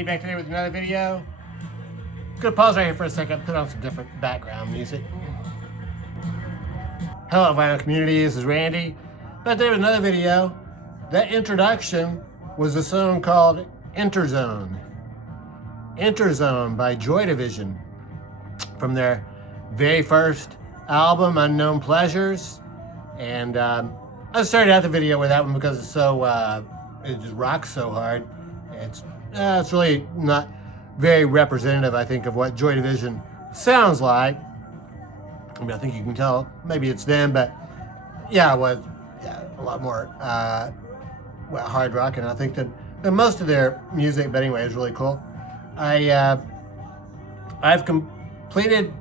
Randy back today with another video. I'm gonna pause right here for a second, put on some different background music. Hello vinyl community, this is Randy. Back today with another video. That introduction was a song called Interzone. Interzone by Joy Division from their very first album, Unknown Pleasures. And I started out the video with that one because it's so, it just rocks so hard. It's really not very representative, I think, of what Joy Division sounds like. I mean, I think you can tell maybe it's them, but yeah, it was a lot more hard rock, and I think that most of their music, but anyway, is really cool. I've completed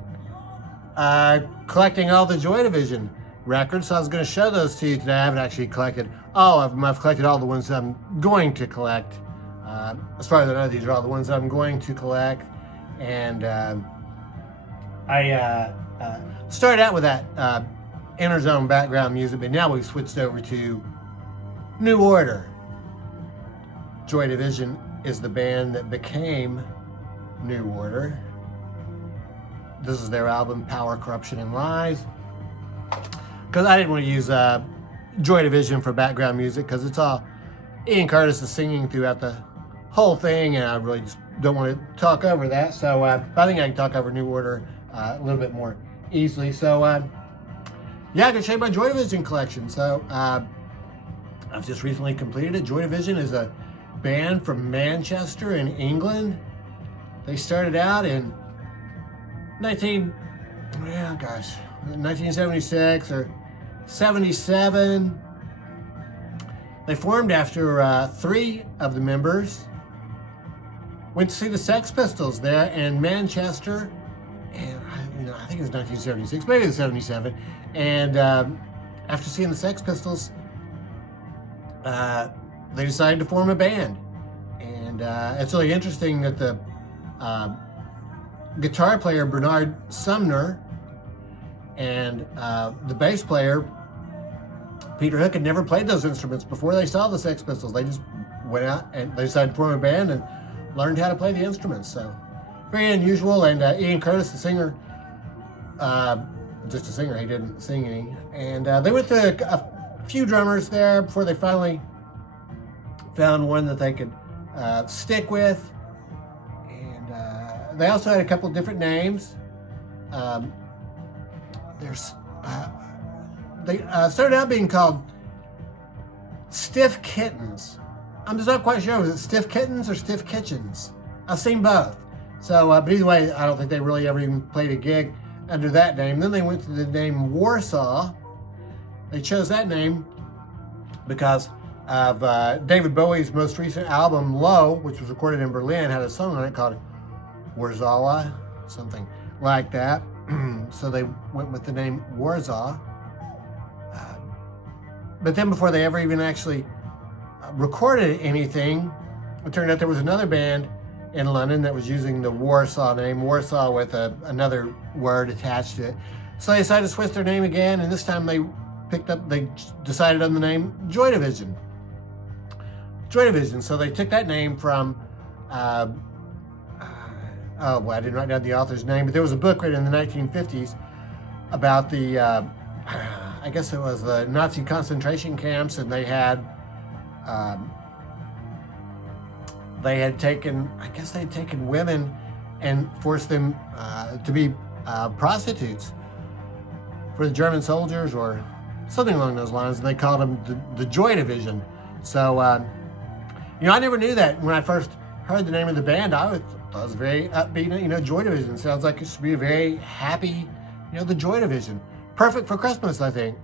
collecting all the Joy Division records, so I was going to show those to you today. I haven't actually collected all of them. I've collected all the ones that I'm going to collect. As far as I know, these are all the ones that I'm going to collect. And I started out with that Interzone background music, but now we've switched over to New Order. Joy Division is the band that became New Order. This is their album, Power, Corruption, and Lies. Because I didn't want to use Joy Division for background music, because it's all Ian Curtis is singing throughout the whole thing, and I really just don't want to talk over that. So I think I can talk over New Order a little bit more easily. So yeah, I can show you my Joy Division collection. So I've just recently completed it. Joy Division is a band from Manchester in England. They started out in 1976 or 77. They formed after 3 of the members went to see the Sex Pistols there in Manchester, and I think it was 1976, maybe it was 77. And after seeing the Sex Pistols, they decided to form a band. And it's really interesting that the guitar player Bernard Sumner and the bass player Peter Hook had never played those instruments before they saw the Sex Pistols. They just went out and they decided to form a band and learned how to play the instruments. So very unusual. And Ian Curtis, the singer, just a singer, he didn't sing any. And they went to a few drummers there before they finally found one that they could stick with. And they also had a couple of different names. They started out being called Stiff Kittens. I'm just not quite sure. Was it Stiff Kittens or Stiff Kitchens? I've seen both. So, but either way, I don't think they really ever even played a gig under that name. Then they went to the name Warsaw. They chose that name because of David Bowie's most recent album, Low, which was recorded in Berlin, had a song on it called Warsaw, something like that. So they went with the name Warsaw. But then before they ever even actually recorded anything, it turned out there was another band in London that was using the Warsaw name, Warsaw with another word attached to it. So they decided to switch their name again, and this time they decided on the name Joy Division. Joy Division. So they took that name from, I didn't write down the author's name, but there was a book written in the 1950s about the, I guess it was the Nazi concentration camps, and they had taken women and forced them to be prostitutes for the German soldiers or something along those lines, and they called them the Joy Division. So, I never knew that. When I first heard the name of the band, I thought it was very upbeat. Joy Division sounds like it should be a very happy, the Joy Division. Perfect for Christmas, I think.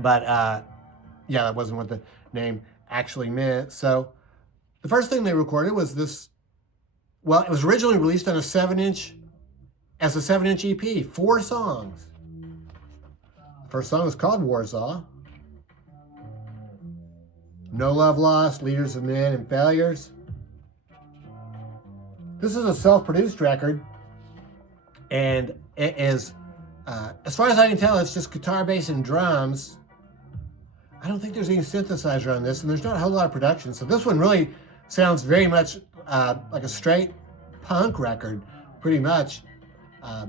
But, that wasn't what the name actually meant. So the first thing they recorded was this. Well, it was originally released on a 7-inch EP, 4 songs. The first song was called Warsaw. No Love Lost, Leaders of Men and Failures. This is a self-produced record, and it is, as far as I can tell, it's just guitar, bass, and drums. I don't think there's any synthesizer on this, and there's not a whole lot of production. So this one really sounds very much like a straight punk record, pretty much. A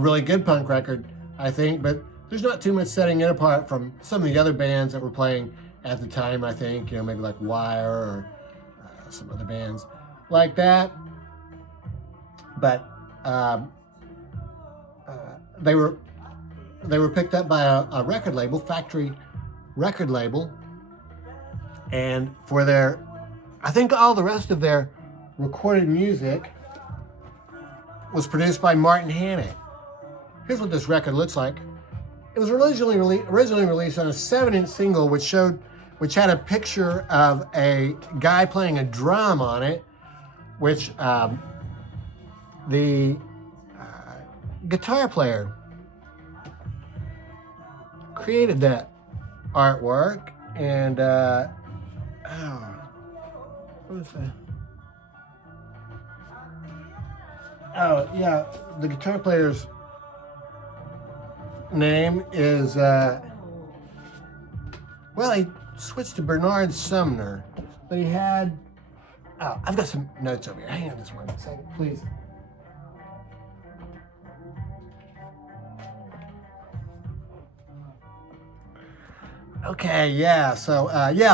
really good punk record, I think, but there's not too much setting it apart from some of the other bands that were playing at the time, I think, maybe like Wire or some other bands like that. But they were picked up by a record label, Factory record label, and for their, I think all the rest of their recorded music was produced by Martin Hannett. Here's what this record looks like. It was originally released on a 7-inch single, which had a picture of a guy playing a drum on it, which the guitar player created that artwork, and what was that? Oh yeah, the guitar player's name is well, he switched to Bernard Sumner, but he had, oh, I've got some notes over here. Hang on just 1 second, please. Okay, yeah, so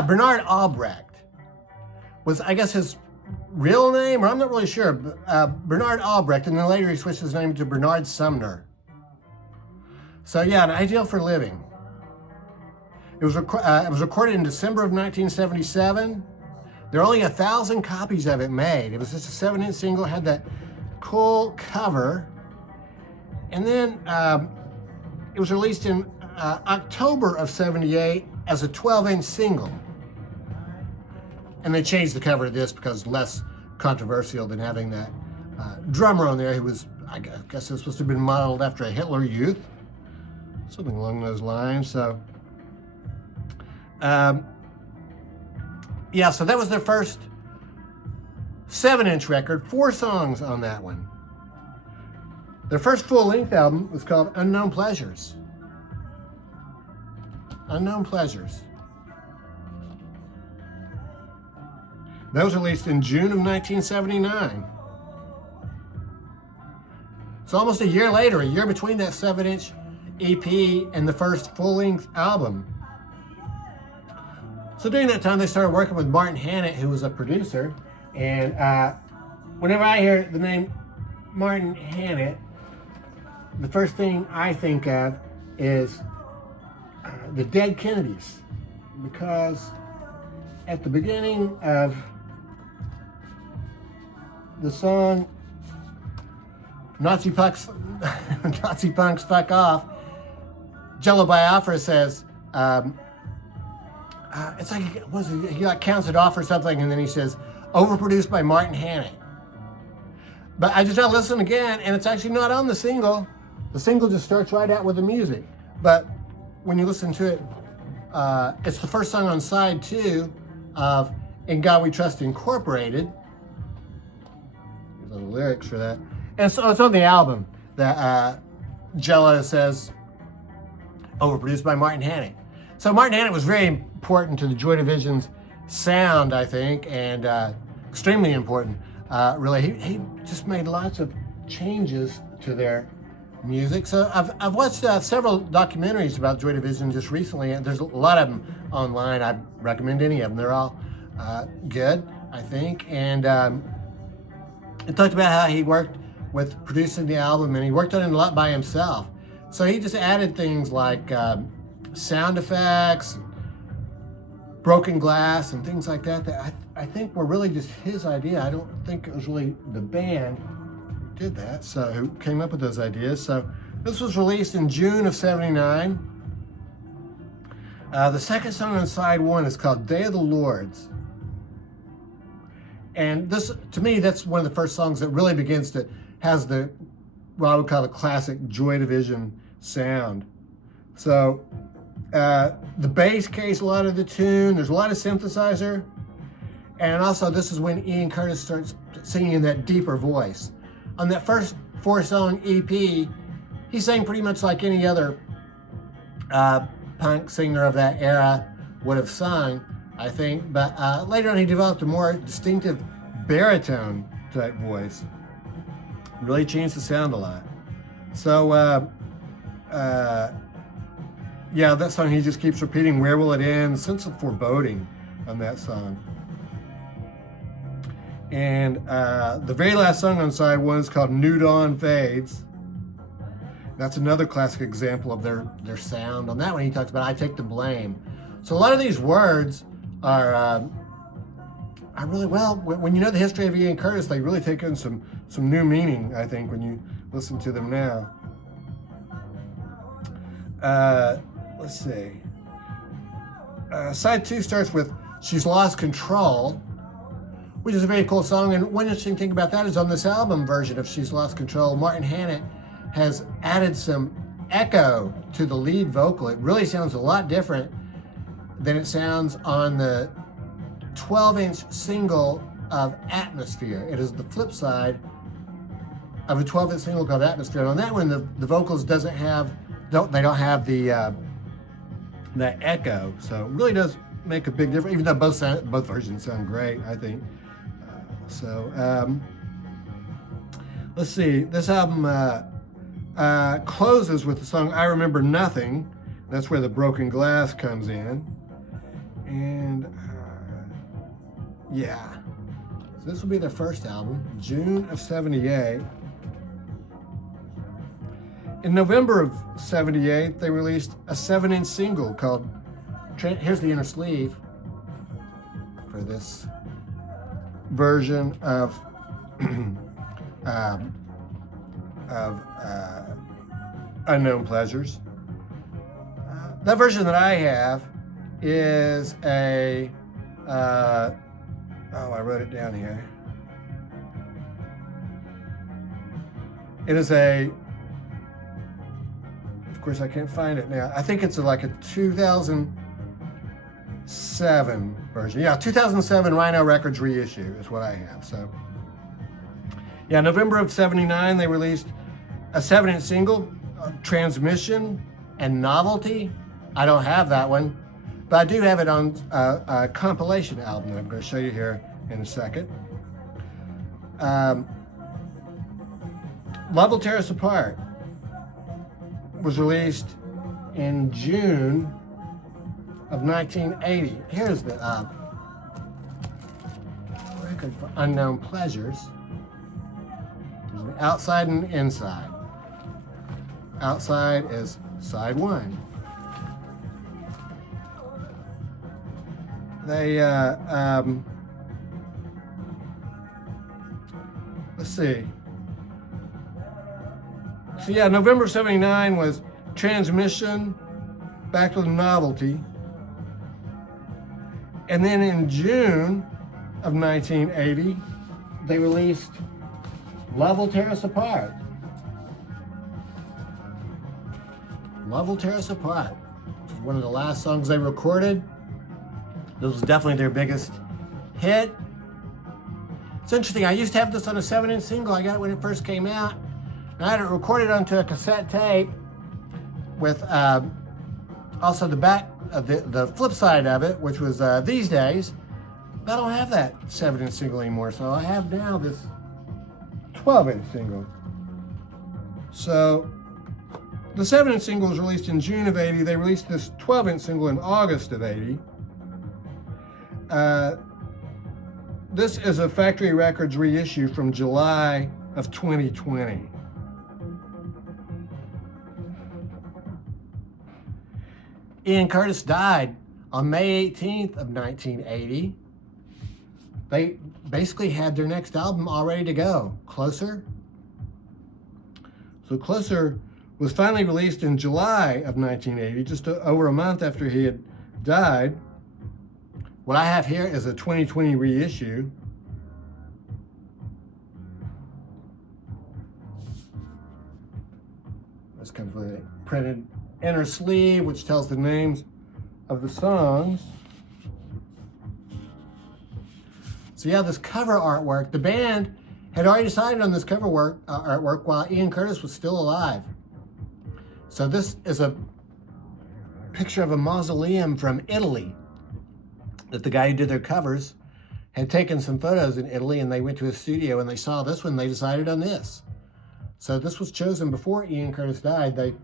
Bernard Albrecht was, I guess, his real name, or I'm not really sure. Bernard Albrecht, and then later he switched his name to Bernard Sumner. So yeah, An Ideal for Living. It was recorded in December of 1977. There are only 1,000 copies of it made. It was just a 7-inch single, had that cool cover. And then it was released in October of 78 as a 12-inch single. And they changed the cover to this because less controversial than having that drummer on there who was, I guess it was supposed to have been modeled after a Hitler Youth. Something along those lines. So, yeah, so that was their first 7-inch record, 4 songs on that one. Their first full-length album was called Unknown Pleasures. Unknown Pleasures. That was released in June of 1979. So almost a year later, a year between that 7-inch EP and the first full-length album. So during that time, they started working with Martin Hannett, who was a producer. And whenever I hear the name Martin Hannett, the first thing I think of is the Dead Kennedys. Because at the beginning of the song Nazi Punks Fuck Off, Jello Biafra says, it's like, he like counts it off or something, and then he says, overproduced by Martin Hannett. But I just now listen again, and it's actually not on the single. The single just starts right out with the music. But when you listen to it, it's the first song on side 2 of In God We Trust Incorporated. There's the lyrics for that. And so it's on the album that Jello says, overproduced by Martin Hannett. So Martin Hannett was very important to the Joy Division's sound, I think, and extremely important. Really, he just made lots of changes to their music. So I've watched several documentaries about Joy Division just recently, and there's a lot of them online. I'd recommend any of them. They're all good, I think. And it talked about how he worked with producing the album, and he worked on it a lot by himself. So he just added things like sound effects, broken glass, and things like that that I think were really just his idea. I don't think it was really the band who did that, so who came up with those ideas. So this was released in June of 79. The second song on side 1 is called Day of the Lords. And this, to me, that's one of the first songs that really begins to, has the, what I would call the classic Joy Division sound. So the bass carries a lot of the tune. There's a lot of synthesizer. And also this is when Ian Curtis starts singing in that deeper voice. On that first 4-song EP, he sang pretty much like any other punk singer of that era would have sung, I think. But later on he developed a more distinctive baritone type voice. Really changed the sound a lot. So, yeah, that song, he just keeps repeating, where will it end? Sense of foreboding on that song. And the very last song on side one is called New Dawn Fades. That's another classic example of their sound. On that one, he talks about, I take the blame. So a lot of these words are really, well, when you know the history of Ian Curtis, they really take in some new meaning, I think, when you listen to them now. Let's see. Side two starts with She's Lost Control, which is a very cool song. And one interesting thing about that is on this album version of She's Lost Control, Martin Hannett has added some echo to the lead vocal. It really sounds a lot different than it sounds on the 12-inch single of Atmosphere. It is the flip side of a 12-inch single called Atmosphere. And on that one, the vocals don't have the that echo, so it really does make a big difference. Even though both versions sound great, I think. Let's see. This album closes with the song I Remember Nothing. That's where the broken glass comes in. And yeah, so this will be their first album, June of '78. In November of '78, they released a 7-inch single called, here's the inner sleeve for this version of Unknown Pleasures. That version that I have is a, I wrote it down here. It is a, of course I can't find it now. I think it's like a 2007 version. Yeah, 2007 Rhino Records reissue is what I have. So yeah, November of '79, they released a 7-inch single, Transmission and Novelty. I don't have that one, but I do have it on a compilation album that I'm going to show you here in a second. Love Will Tear Us Apart was released in June of 1980. Here's the record for Unknown Pleasures. There's an outside and inside. Outside is side one. They, let's see. So yeah, November '79 was Transmission, Back to the Novelty. And then in June of 1980, they released Love Will Tear Us Apart. Love Will Tear Us Apart. This is one of the last songs they recorded. This was definitely their biggest hit. It's interesting, I used to have this on a 7-inch single. I got it when it first came out. And I had it recorded onto a cassette tape with also the back, the flip side of it, which was These Days. I don't have that 7-inch single anymore, so I have now this 12-inch single. So the 7-inch single was released in June of '80. They released this 12-inch single in August of '80. This is a Factory Records reissue from July of 2020. Ian Curtis died on May 18th of 1980. They basically had their next album all ready to go, Closer. So Closer was finally released in July of 1980, just over a month after he had died. What I have here is a 2020 reissue. That's kind of a printed inner sleeve, which tells the names of the songs. So yeah, this cover artwork, the band had already decided on this cover artwork while Ian Curtis was still alive. So this is a picture of a mausoleum from Italy that the guy who did their covers had taken some photos in Italy, and they went to a studio and they saw this one. They decided on this. So this was chosen before Ian Curtis died.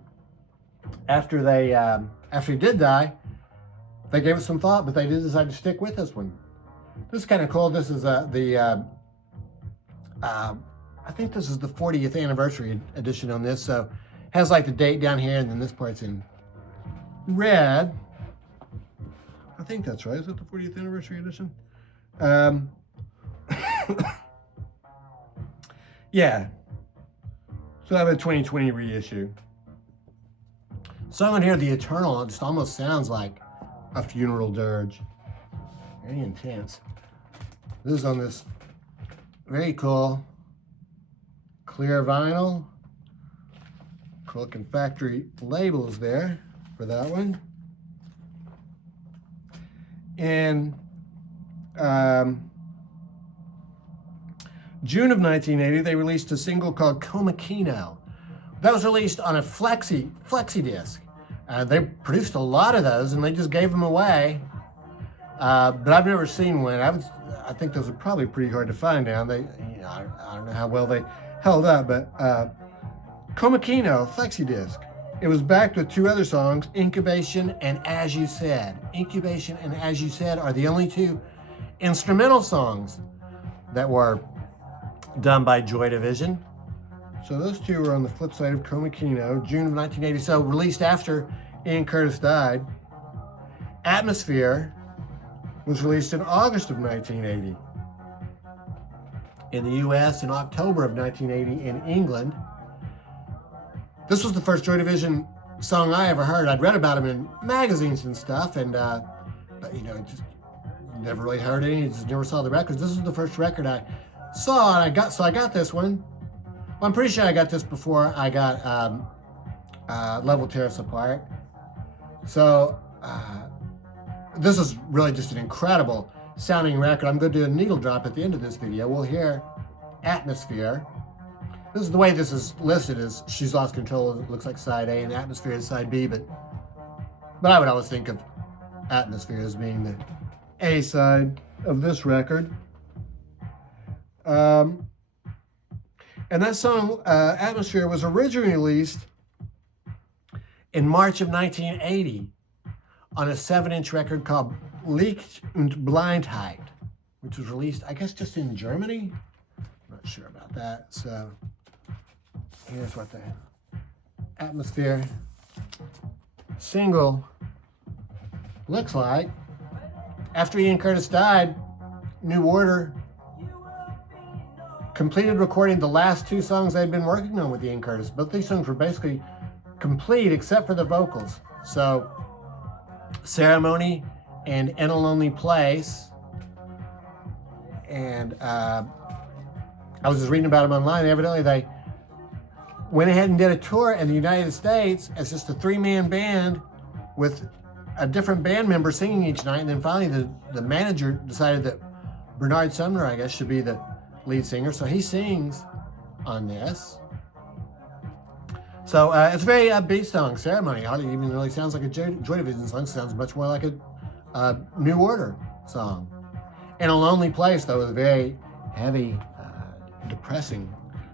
After he did die, they gave it some thought, but they did decide to stick with this one. This is kind of cool. This is I think this is the 40th anniversary edition on this. So it has like the date down here, and then this part's in red. I think that's right. Is it the 40th anniversary edition? Yeah. So I have a 2020 reissue. Song on here, The Eternal, it just almost sounds like a funeral dirge. Very intense. This is on this very cool clear vinyl. Cool looking factory labels there for that one. In June of 1980, they released a single called Comichino. That was released on a flexi disc. They produced a lot of those, and they just gave them away. But I've never seen one. I think those are probably pretty hard to find now. I don't know how well they held up, but Comichino flexi disc. It was backed with two other songs, Incubation and As You Said. Incubation and As You Said are the only two instrumental songs that were done by Joy Division. So those two were on the flip side of Comichino, June of 1980. So released after Ian Curtis died. Atmosphere was released in August of 1980 in the US, in October of 1980 in England. This was the first Joy Division song I ever heard. I'd read about them in magazines and stuff, and but just never really heard any. Just never saw the records. This was the first record I saw, and I got this one. Well, I'm pretty sure I got this before I got Level Tear Us Apart. So this is really just an incredible sounding record. I'm going to do a needle drop at the end of this video. We'll hear Atmosphere. This is the way this is listed, is She's Lost Control. It looks like side A, and Atmosphere is side B, but I would always think of Atmosphere as being the A side of this record. And that song, Atmosphere, was originally released in March of 1980 on a 7-inch record called Licht und Blindheit, which was released, I guess, just in Germany. I'm not sure about that. So here's what the Atmosphere single looks like. After Ian Curtis died, New Order completed recording the last two songs they'd been working on with Ian Curtis. Both these songs were basically complete except for the vocals. So Ceremony and In a Lonely Place. And I was just reading about them online. Evidently they went ahead and did a tour in the United States as just a 3-man band with a different band member singing each night. And then finally the manager decided that Bernard Sumner, I guess, should be the lead singer. So he sings on this. So it's a very upbeat song, Ceremony. Hardly even really sounds like a Joy Division song. It sounds much more like a New Order song. In a Lonely Place, though, is a very heavy, depressing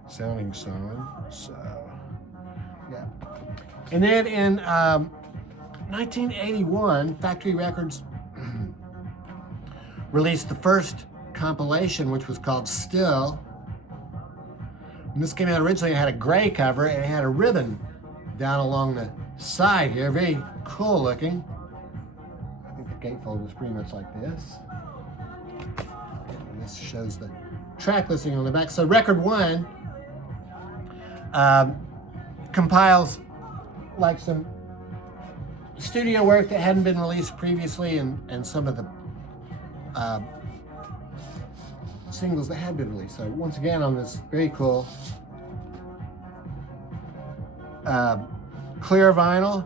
sounding song. So, yeah. And then in 1981, Factory Records released the first compilation, which was called Still. And this came out originally, it had a gray cover and it had a ribbon down along the side here. Very cool looking. I think the gatefold was pretty much like this. And this shows the track listing on the back. So record 1 compiles like some studio work that hadn't been released previously, and some of the singles that had been released. So once again on this very cool clear vinyl.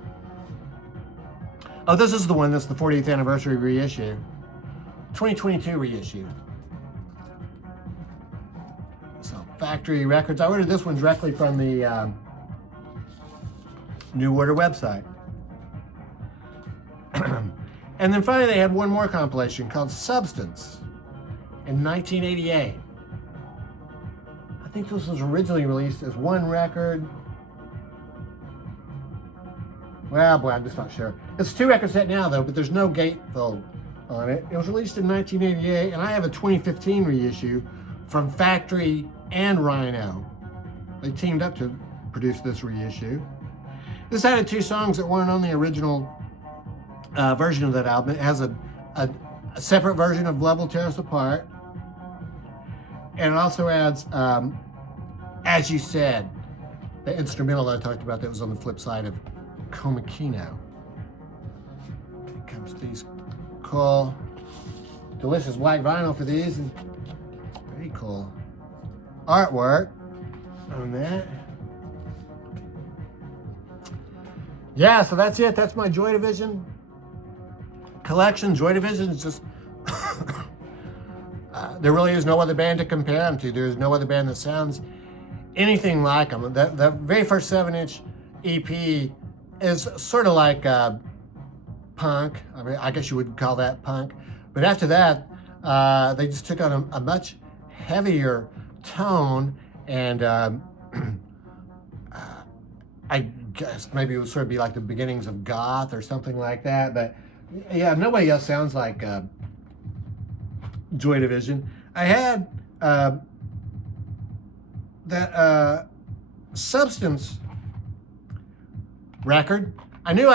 Oh, this is the one that's the 40th anniversary reissue. 2022 reissue. So Factory Records. I ordered this one directly from the New Order website. And then finally they had one more compilation called Substance. in 1988. I think this was originally released as one record. Well, boy, I'm just not sure. It's a 2-record set now, though, but there's no gatefold on it. It was released in 1988, and I have a 2015 reissue from Factory and Rhino. They teamed up to produce this reissue. This added 2 songs that weren't on the original version of that album. It has a separate version of Love Will Tear Us Apart. And it also adds, As You Said, the instrumental that I talked about that was on the flip side of Comakino. Here comes these cool, delicious white vinyl for these, and very cool artwork on that. Yeah, so that's it. That's my Joy Division collection. Joy Division is just, there really is no other band to compare them to. There's no other band that sounds anything like them. The very first 7-inch EP is sort of like punk. I mean, I guess you would call that punk. But after that, they just took on a much heavier tone, and I guess maybe it would sort of be like the beginnings of goth or something like that. But yeah, nobody else sounds like Joy Division. I had that Substance record. I knew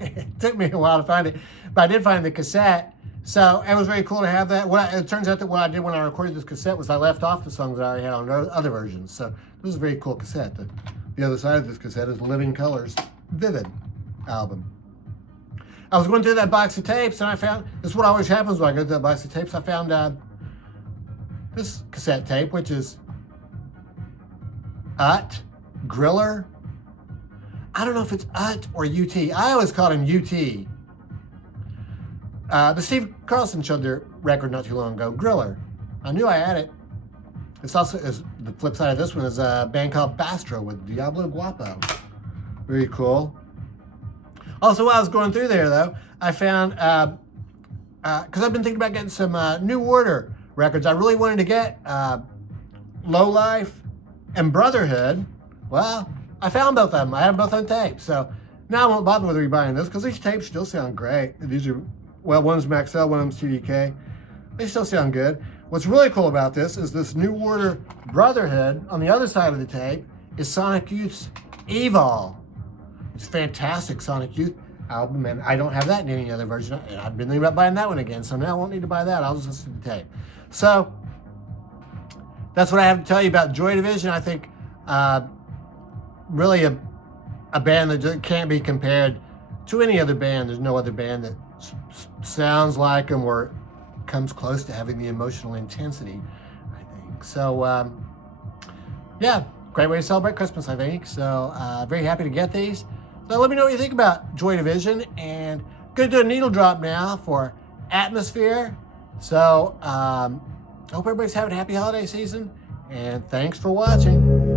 it took me a while to find it, but I did find the cassette. So it was very cool to have that. It turns out that what I did when I recorded this cassette was I left off the songs that I already had on other versions. So this is a very cool cassette. The other side of this cassette is Living Colors Vivid album. I was going through that box of tapes, and I found, this is what always happens when I go through that box of tapes, I found this cassette tape, which is Griller. I don't know if it's or UT. I always called him UT. But Steve Carlson showed their record not too long ago, Griller. I knew I had it. It's also, the flip side of this one is a band called Bastro with Diablo Guapo. Very cool. Also, while I was going through there, though, I found, because I've been thinking about getting some New Order records. I really wanted to get Low Life and Brotherhood. Well, I found both of them. I have both on tape. So now I won't bother with rebuying this because these tapes still sound great. These are, well, one's Maxell, one of them's TDK. They still sound good. What's really cool about this is this New Order Brotherhood. On the other side of the tape is Sonic Youth's Evil. It's a fantastic Sonic Youth album, and I don't have that in any other version. And I've been thinking about buying that one again, so now I won't need to buy that. I'll just listen to the tape. So that's what I have to tell you about Joy Division. I think really a band that can't be compared to any other band. There's no other band that sounds like them or comes close to having the emotional intensity, I think. So yeah, great way to celebrate Christmas, I think. So very happy to get these. So let me know what you think about Joy Division, and going to do a needle drop now for Atmosphere. So I hope everybody's having a happy holiday season, and thanks for watching.